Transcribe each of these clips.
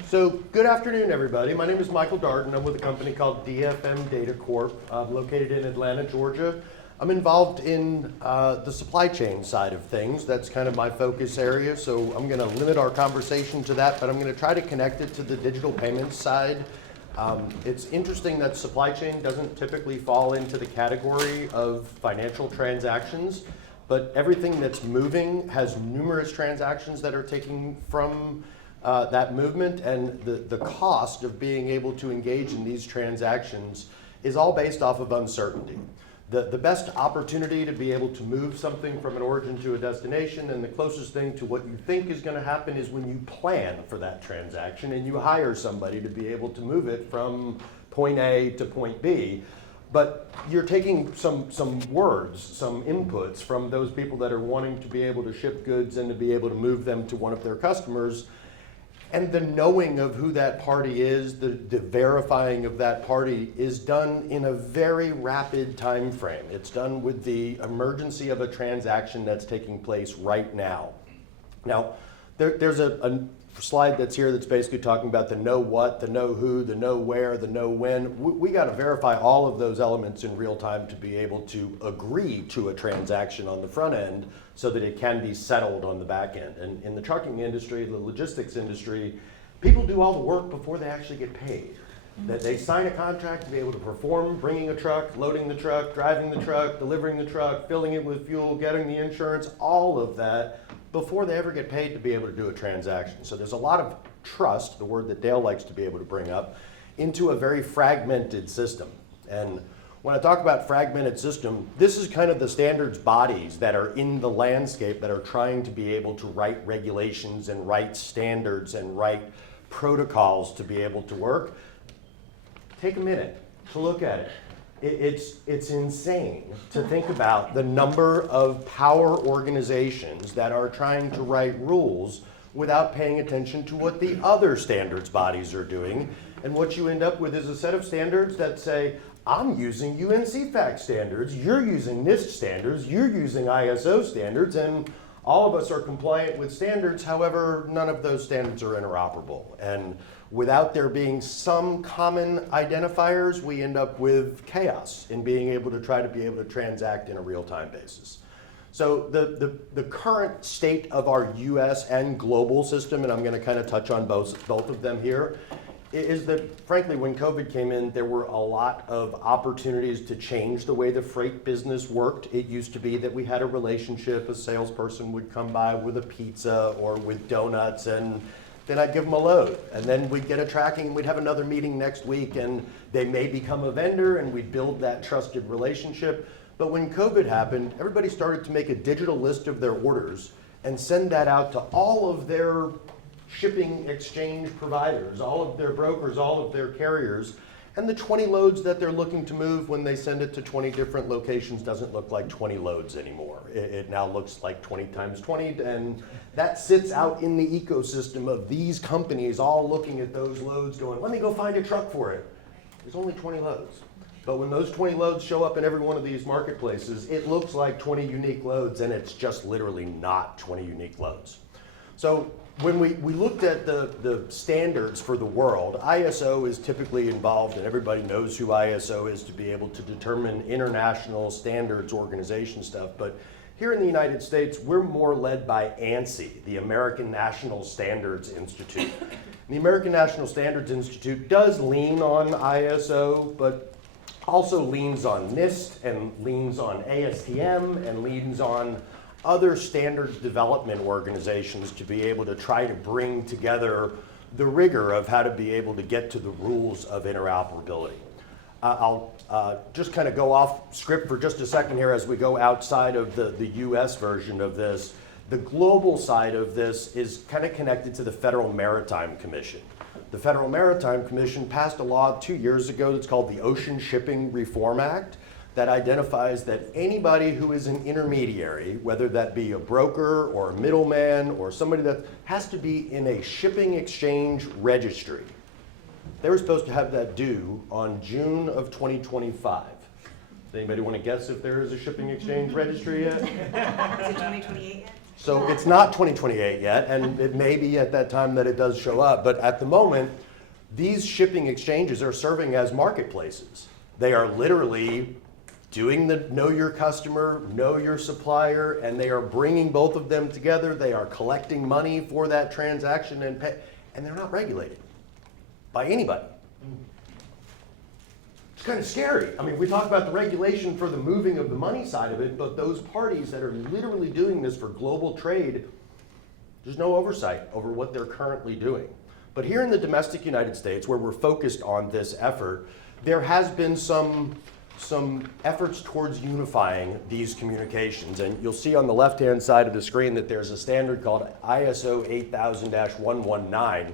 So good afternoon, everybody. My name is Michael Darden. I'm with a company called DFM Data Corp, located in Atlanta, Georgia. I'm involved in the supply chain side of things. That's kind of my focus area, so I'm going to limit our conversation to that, but I'm going to try to connect it to the digital payments side. It's interesting that supply chain doesn't typically fall into the category of financial transactions, but everything that's moving has numerous transactions that are taking from that movement, and the cost of being able to engage in these transactions is all based off of uncertainty. The best opportunity to be able to move something from an origin to a destination, and the closest thing to what you think is going to happen, is when you plan for that transaction and you hire somebody to be able to move it from point A to point B. But you're taking some words, some inputs from those people that are wanting to be able to ship goods and to be able to move them to one of their customers. And the knowing of who that party is, the verifying of that party is done in a very rapid time frame. It's done with the emergency of a transaction that's taking place right now. Now, there's a slide that's here that's basically talking about the know what, the know who, the know where, the know when. We got to verify all of those elements in real time to be able to agree to a transaction on the front end so that it can be settled on the back end. And in the trucking industry, the logistics industry, people do all the work before they actually get paid. That they sign a contract to be able to perform bringing a truck, loading the truck, driving the truck, delivering the truck, filling it with fuel, getting the insurance, all of that before they ever get paid to be able to do a transaction. So there's a lot of trust, the word that Dale likes to be able to bring up, into a very fragmented system. And when I talk about fragmented system, this is kind of the standards bodies that are in the landscape that are trying to be able to write regulations and write standards and write protocols to be able to work. Take a minute to look at it. It's insane to think about the number of power organizations that are trying to write rules without paying attention to what the other standards bodies are doing. And what you end up with is a set of standards that say, I'm using UNCFAC standards, you're using NIST standards, you're using ISO standards, and all of us are compliant with standards. However, none of those standards are interoperable. And without there being some common identifiers, we end up with chaos in being able to try to be able to transact in a real-time basis. So the current state of our US and global system, and I'm going to kind of touch on both of them here, is that, frankly, when COVID came in, there were a lot of opportunities to change the way the freight business worked. It used to be that we had a relationship, a salesperson would come by with a pizza or with donuts, and then I'd give them a load. And then we'd get a tracking, and we'd have another meeting next week, and they may become a vendor, and we'd build that trusted relationship. But when COVID happened, everybody started to make a digital list of their orders and send that out to all of their shipping exchange providers, all of their brokers, all of their carriers, and the 20 loads that they're looking to move when they send it to 20 different locations doesn't look like 20 loads anymore. It now looks like 20 times 20, and that sits out in the ecosystem of these companies all looking at those loads going, let me go find a truck for it. There's only 20 loads. But when those 20 loads show up in every one of these marketplaces, it looks like 20 unique loads, and it's just literally not 20 unique loads. So when we looked at the standards for the world, ISO is typically involved, and everybody knows who ISO is to be able to determine international standards organization stuff. But here in the United States, we're more led by ANSI, the American National Standards Institute. The American National Standards Institute does lean on ISO, but also leans on NIST and leans on ASTM and leans on other standards development organizations to be able to try to bring together the rigor of how to be able to get to the rules of interoperability. I'll just kind of go off script for just a second here as we go outside of the US version of this. The global side of this is kind of connected to the Federal Maritime Commission. The Federal Maritime Commission passed a law 2 years ago that's called the Ocean Shipping Reform Act, that identifies that anybody who is an intermediary, whether that be a broker or a middleman or somebody that has to be in a shipping exchange registry, they were supposed to have that due on June of 2025. Does anybody want to guess if there is a shipping exchange registry yet? Is it 2028 yet? So it's not 2028 yet, and it may be at that time that it does show up, but at the moment, these shipping exchanges are serving as marketplaces. They are literally doing the know your customer, know your supplier, and they are bringing both of them together. They are collecting money for that transaction and they're not regulated by anybody. It's kind of scary. I mean, we talk about the regulation for the moving of the money side of it, but those parties that are literally doing this for global trade, there's no oversight over what they're currently doing. But here in the domestic United States, where we're focused on this effort, there has been some efforts towards unifying these communications. And you'll see on the left-hand side of the screen that there's a standard called ISO 8000-119.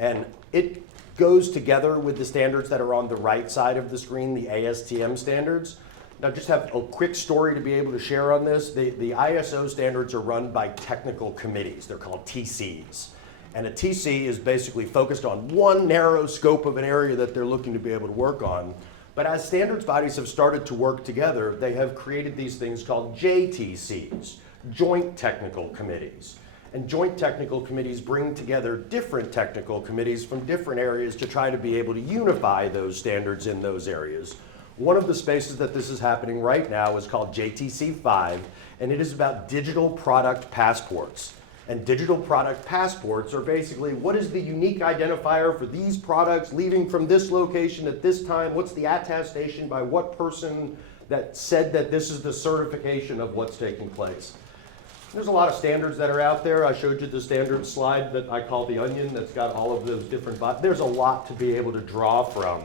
And it goes together with the standards that are on the right side of the screen, the ASTM standards. Now, just have a quick story to be able to share on this. The ISO standards are run by technical committees. They're called TCs. And a TC is basically focused on one narrow scope of an area that they're looking to be able to work on. But as standards bodies have started to work together, they have created these things called JTCs, Joint Technical Committees. And joint technical committees bring together different technical committees from different areas to try to be able to unify those standards in those areas. One of the spaces that this is happening right now is called JTC 5, and it is about digital product passports. And digital product passports are basically what is the unique identifier for these products leaving from this location at this time? What's the attestation by what person that said that this is the certification of what's taking place? There's a lot of standards that are out there. I showed you the standards slide that I call the onion that's got all of those different, there's a lot to be able to draw from.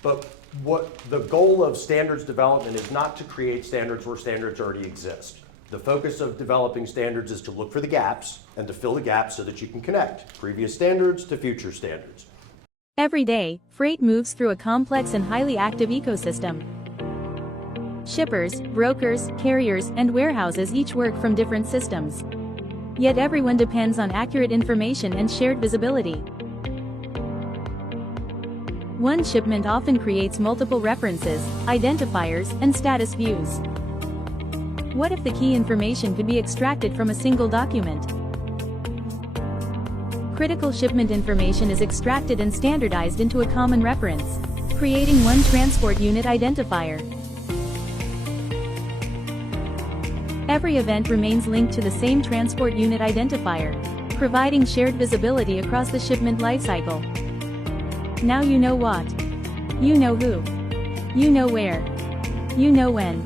But what the goal of standards development is not to create standards where standards already exist. The focus of developing standards is to look for the gaps and to fill the gaps so that you can connect previous standards to future standards. Every day, freight moves through a complex and highly active ecosystem. Shippers, brokers, carriers, and warehouses each work from different systems. Yet everyone depends on accurate information and shared visibility. One shipment often creates multiple references, identifiers, and status views. What if the key information could be extracted from a single document? Critical shipment information is extracted and standardized into a common reference, creating one transport unit identifier. Every event remains linked to the same transport unit identifier, providing shared visibility across the shipment lifecycle. Now you know what. You know who. You know where. You know when.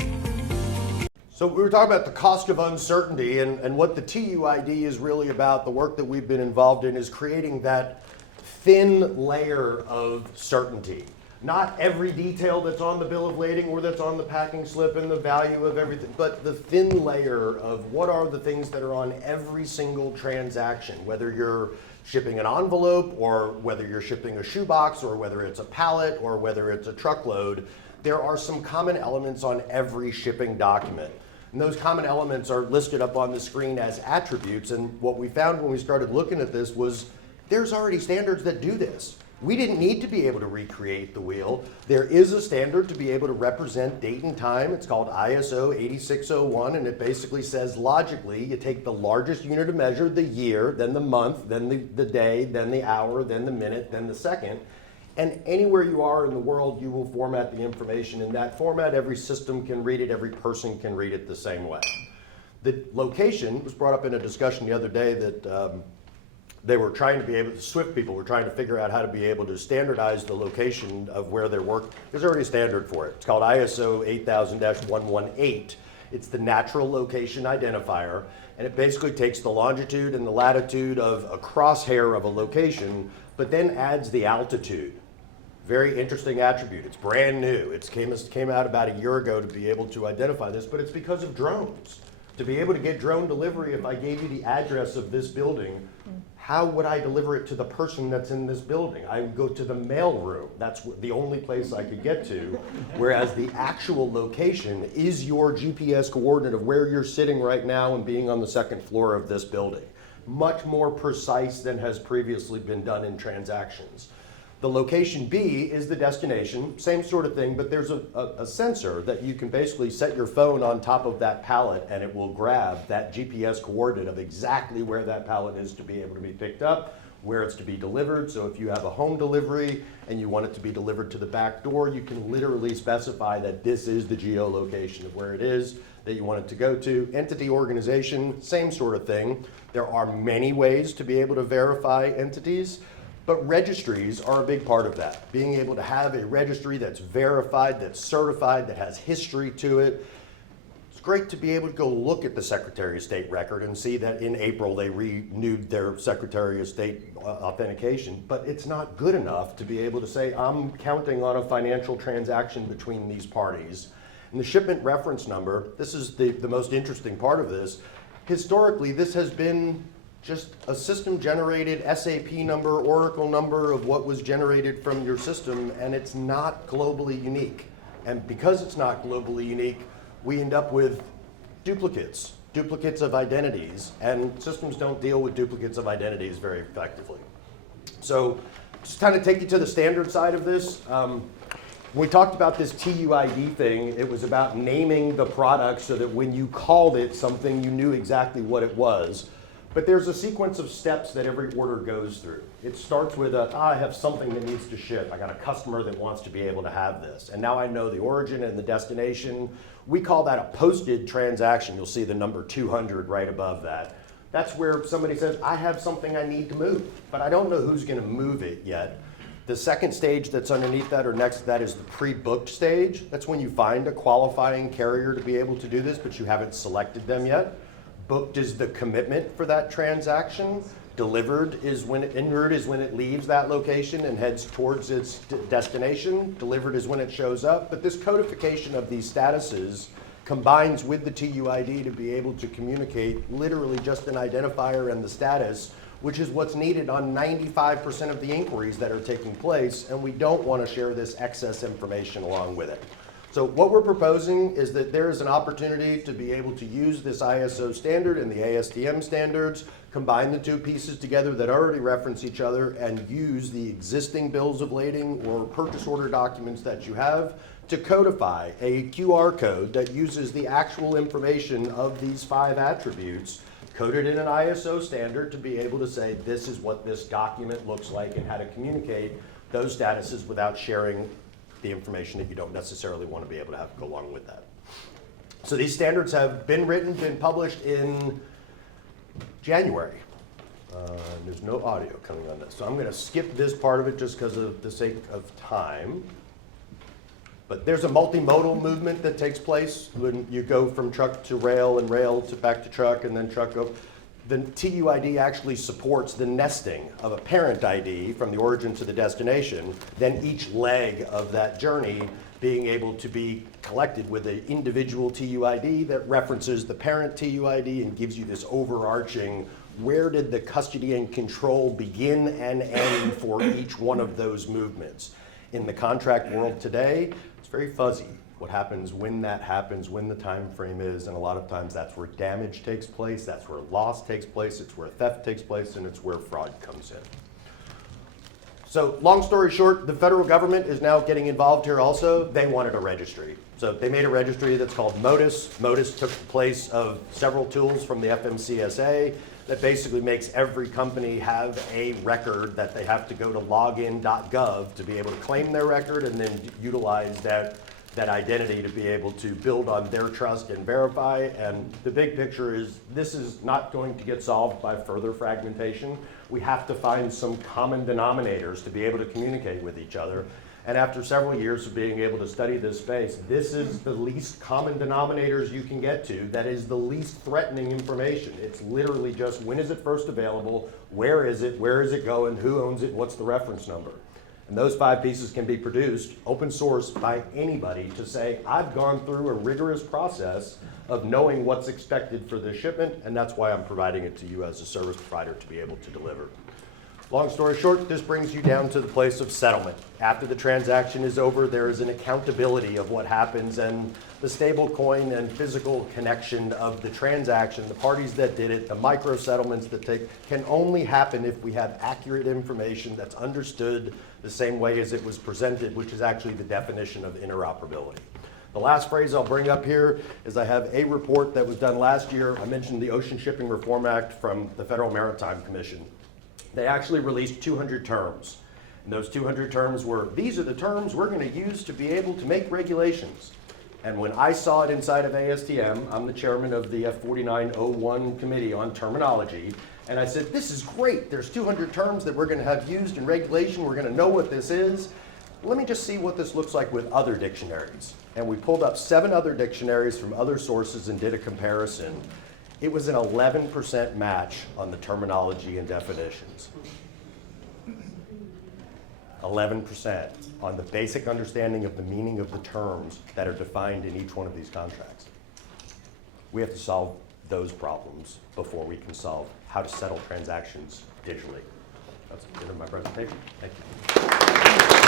So we were talking about the cost of uncertainty, and what the TUID is really about, the work that we've been involved in, is creating that thin layer of certainty. Not every detail that's on the bill of lading or that's on the packing slip and the value of everything, but the thin layer of what are the things that are on every single transaction, whether you're shipping an envelope or whether you're shipping a shoebox or whether it's a pallet or whether it's a truckload. There are some common elements on every shipping document. And those common elements are listed up on the screen as attributes. And what we found when we started looking at this was there's already standards that do this. We didn't need to be able to recreate the wheel. There is a standard to be able to represent date and time. It's called ISO 8601, and it basically says logically, you take the largest unit of measure, the year, then the month, then the day, then the hour, then the minute, then the second. And anywhere you are in the world, you will format the information in that format. every system can read it, every person can read it the same way. The location was brought up in a discussion the other day that they were trying to be able, Swift people were trying to figure out how to be able to standardize the location of where their work. There's already a standard for it. It's called ISO 8000-118. It's the natural location identifier, and it basically takes the longitude and the latitude of a crosshair of a location, but then adds the altitude. Very interesting attribute. It's brand new. It came out about a year ago to be able to identify this, but it's because of drones. To be able to get drone delivery, if I gave you the address of this building, how would I deliver it to the person that's in this building? I would go to the mail room. That's the only place I could get to. Whereas the actual location is your GPS coordinate of where you're sitting right now and being on the second floor of this building. Much more precise than has previously been done in transactions. The location B is the destination, same sort of thing, but there's a sensor that you can basically set your phone on top of that pallet and it will grab that GPS coordinate of exactly where that pallet is to be able to be picked up, where it's to be delivered. So if you have a home delivery and you want it to be delivered to the back door, you can literally specify that this is the geolocation of where it is that you want it to go to. Entity organization, same sort of thing. There are many ways to be able to verify entities, but registries are a big part of that. Being able to have a registry that's verified, that's certified, that has history to it. It's great to be able to go look at the Secretary of State record and see that in April they renewed their Secretary of State authentication, but it's not good enough to be able to say, I'm counting on a financial transaction between these parties. And the shipment reference number, this is the most interesting part of this. Historically, this has been just a system-generated SAP number, Oracle number of what was generated from your system, and it's not globally unique. And because it's not globally unique, we end up with duplicates of identities, and systems don't deal with duplicates of identities very effectively. So just kind of take you to the standard side of this. When we talked about this TUID thing, it was about naming the product so that when you called it something, you knew exactly what it was. But there's a sequence of steps that every order goes through. It starts with I have something that needs to ship. I got a customer that wants to be able to have this. And now I know the origin and the destination. We call that a posted transaction. You'll see the number 200 right above that. That's where somebody says, I have something I need to move, but I don't know who's going to move it yet. The second stage that's underneath that or next to that is the pre-booked stage. That's when you find a qualifying carrier to be able to do this, but you haven't selected them yet. Booked is the commitment for that transaction. Delivered is when en route is when it leaves that location and heads towards its destination. Delivered is when it shows up. But this codification of these statuses combines with the TUID to be able to communicate literally just an identifier and the status, which is what's needed on 95% of the inquiries that are taking place, and we don't want to share this excess information along with it. So what we're proposing is that there is an opportunity to be able to use this ISO standard and the ASTM standards, combine the two pieces together that already reference each other, and use the existing bills of lading or purchase order documents that you have to codify a QR code that uses the actual information of these 5 attributes coded in an ISO standard to be able to say this is what this document looks like and how to communicate those statuses without sharing the information that you don't necessarily want to be able to have go along with that. So these standards have been written, been published in January. There's no audio coming on this, so I'm going to skip this part of it just because of the sake of time. But there's a multimodal movement that takes place when you go from truck to rail and rail to back to truck and then truck up. The TUID actually supports the nesting of a parent ID from the origin to the destination, then each leg of that journey being able to be collected with an individual TUID that references the parent TUID and gives you this overarching, where did the custody and control begin and end for each one of those movements. In the contract world today, it's very fuzzy. What happens, when that happens, when the time frame is, and a lot of times that's where damage takes place, that's where loss takes place, it's where theft takes place, and it's where fraud comes in. So long story short, the federal government is now getting involved here also. They wanted a registry. So they made a registry that's called MODIS. MODIS took the place of several tools from the FMCSA that basically makes every company have a record that they have to go to login.gov to be able to claim their record and then utilize that identity to be able to build on their trust and verify. And the big picture is this is not going to get solved by further fragmentation. We have to find some common denominators to be able to communicate with each other. And after several years of being able to study this space, this is the least common denominators you can get to that is the least threatening information. It's literally just when is it first available, where is it going, who owns it, what's the reference number. And those 5 pieces can be produced open source by anybody to say, I've gone through a rigorous process of knowing what's expected for this shipment, and that's why I'm providing it to you as a service provider to be able to deliver. Long story short, this brings you down to the place of settlement. After the transaction is over, there is an accountability of what happens, and the stable coin and physical connection of the transaction, the parties that did it, the micro settlements that can only happen if we have accurate information that's understood the same way as it was presented, which is actually the definition of interoperability. The last phrase I'll bring up here is I have a report that was done last year. I mentioned the Ocean Shipping Reform Act from the Federal Maritime Commission. They actually released 200 terms. And those 200 terms were, these are the terms we're going to use to be able to make regulations. And when I saw it inside of ASTM, I'm the chairman of the F4901 Committee on Terminology, and I said, this is great. There's 200 terms that we're going to have used in regulation. We're going to know what this is. Let me just see what this looks like with other dictionaries. And we pulled up 7 other dictionaries from other sources and did a comparison. It was an 11% match on the terminology and definitions. 11% on the basic understanding of the meaning of the terms that are defined in each one of these contracts. We have to solve those problems before we can solve how to settle transactions digitally. That's the end of my presentation. Thank you.